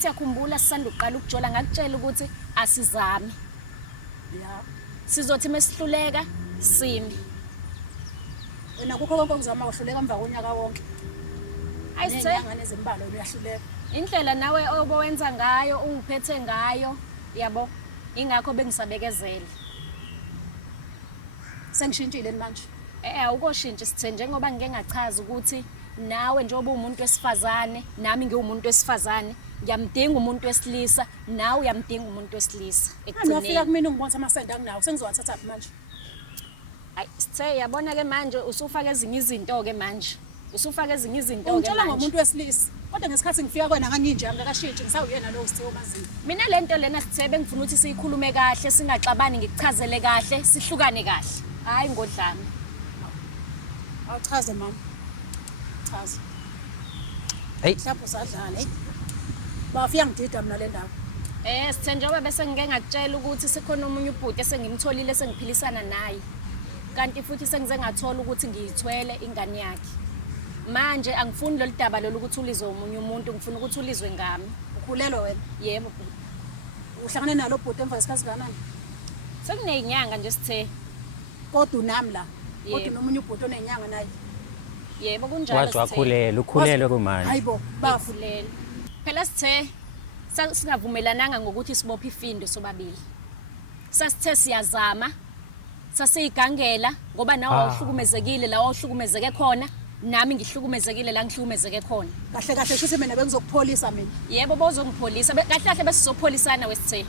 futhi yakhumbula sisanda uqala ukujola ngakutshela ukuthi asizami. Ya. Sizothi mesihluleka simi. Wena kukho konke okuzama uhluleka emva konyaka wonke. Ayisithe Nenyanga nezimbalo uyahluleka. indlela nawe obowenza ngayo ungiphethe ngayo yabo ingakho bengisabekezela. Sengishintshile manje. Awukoshintsha sithe njengoba ngike ngachaza ukuthi nawe njengoba umuntu wesifazane nami ngiwumuntu wesifazane ngiyamdinga umuntu wesilisa nawe uyamdinga umuntu wesilisa Anofika kumina ungibona amasenda anginawo sengizowathatha manje. Hayi sithe yabona ke manje usufaka ezinye izinto ke manje usufaka ezinye izinto ke Ungitshela manje ngomuntu wesilisa. Kodwa ngesikhathi ngifika kwena nganyinje angakashintshi ngisawuyena lo sithe omazini. mina lento lena sithe bengifuna ukuthi siyikhulume kahle singaxabani ngikuchazele kahle sihlukane kahle hayi ngodlame. Awuchaze mama. Chaza. Hey. Mhlawumbe usadlala hey. Bafika ngidida mina le ndawo. Sithe njengoba bese ngike ngakutshela ukuthi sikhona umunye ubhuti esengimtholile sengiphilisana naye kanti futhi sengize ngathola ukuthi ngiyithwele ingane yakhe. Manje angifuni lo daba lolu ukuthi ulizwe umunye umuntu ngifuna ukuthi ulizwe ngami. Ukhulelwe wena. Yebo. Uhlangane nalo bhuti emva kwesikhathi kanani? Sekuneyinyanga nje sithe. Kodwa unami la. Yebo. Kodwa nomunye ubhuti onenyanga naye. Yebo kunjalo Wathi wakhulela ukhulelwe kumanje. Hayibo bafu. bafulela. Phela sithe singavumelananga ngokuthi sibophe ifindo sobabili. Sasithe siyazama sasiyigangela ngoba nawe awuhlukumezekile la awuhlukumezeke khona nami ngihlukumezekile la ngihlukumezeke khona. Kahle kahle shuthi mina bengizokupholisa mina. Yebo bozongipholisa kahle kahle besizopholisana wesithe.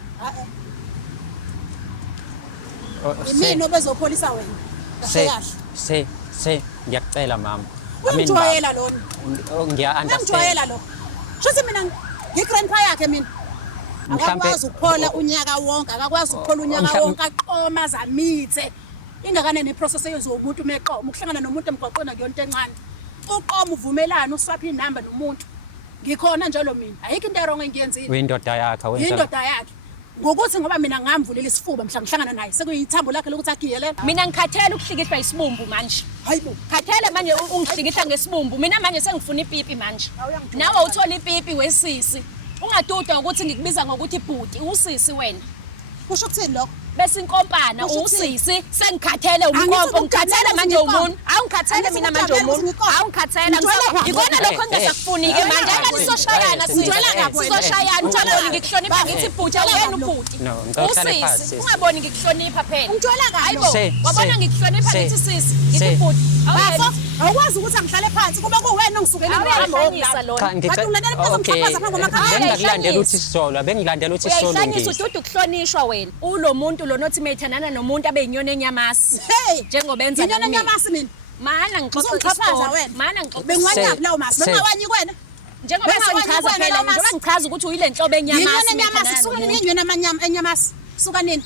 Imini obezopholisa wena. Kahle kahle. Ngiyakucela mama. Ungijwayela lona. Ngiya-understand. Ungijwayela lo. Shuthi mina ngi-grandpa yakhe mina. Akakwazi ukuphola unyaka wonke, akakwazi ukuphola unyaka wonke aqoma zamithe. Ingakane neprocess eyenziwa umuntu meqoma, ukuhlangana nomuntu emgwaqweni akuyonto encane. Uqoma uvumelana uswapha inamba nomuntu. Ngikhona njalo mina. Ayikho into wrong engiyenzile. Uyindoda yakhe wenza. Indoda yakhe. Ngokuthi ngoba mina ngamvulela isifuba mhla ngihlangana naye sekuyithambo lakhe lokuthi agiyelela. Mina ngikhathele ukuhlikihlwa isibumbu manje. Hayibo. Khathele manje ungihlikihla ngesibumbu. Mina manje sengifuna ipipi manje. Nawe uthola ipipi wesisi. Ungaduda ukuthi ngikubiza ngokuthi ibhuti usisi wena. Kusho ukuthini lokho? Bese inkompana usisi sengikhathele umkhompo ngikhathele manje umuntu awungikhathele mina manje umuntu awungikhathela ngikona lokho engasakufuni ke manje akani soshayana sizoshayana uthola ngikuhlonipha ngithi ibhuti awuyena ubhuti usisi ungaboni ngikuhlonipha phela Ungithola kahle. hayibo wabona ngikuhlonipha ngithi sisi ngithi ibhuti Bafo, awukwazi ukuthi angihlale phansi kuba kuwena ongisukela awuyahlanyisa lona Bathi ulandela phansi ngixhaphaza phambi kwamakhamera. Bengilalela ukuthi sisolo, bengilalela ukuthi sisolo uyayihlanyisa ngisi. ududu ukuhlonishwa wena ulo muntu lo nothi mayithandana nomuntu abeyinyoni enyamasi Hey, njengoba enza Inyoni nomina. enyamasi mina. Mana ngixoxa Uzongixhaphaza isitori. wena. Mana ngixoxa Bengwanyaphi lawo masi? Bengawanyi kwena. njengoba Bengawanyaphi sengichaza wena phela lawo masi? njengoba ngichaza ukuthi uyile nhlobo Inyoni enyamasi enyamasi, suka nini inyoni enyamasi? Suka nini?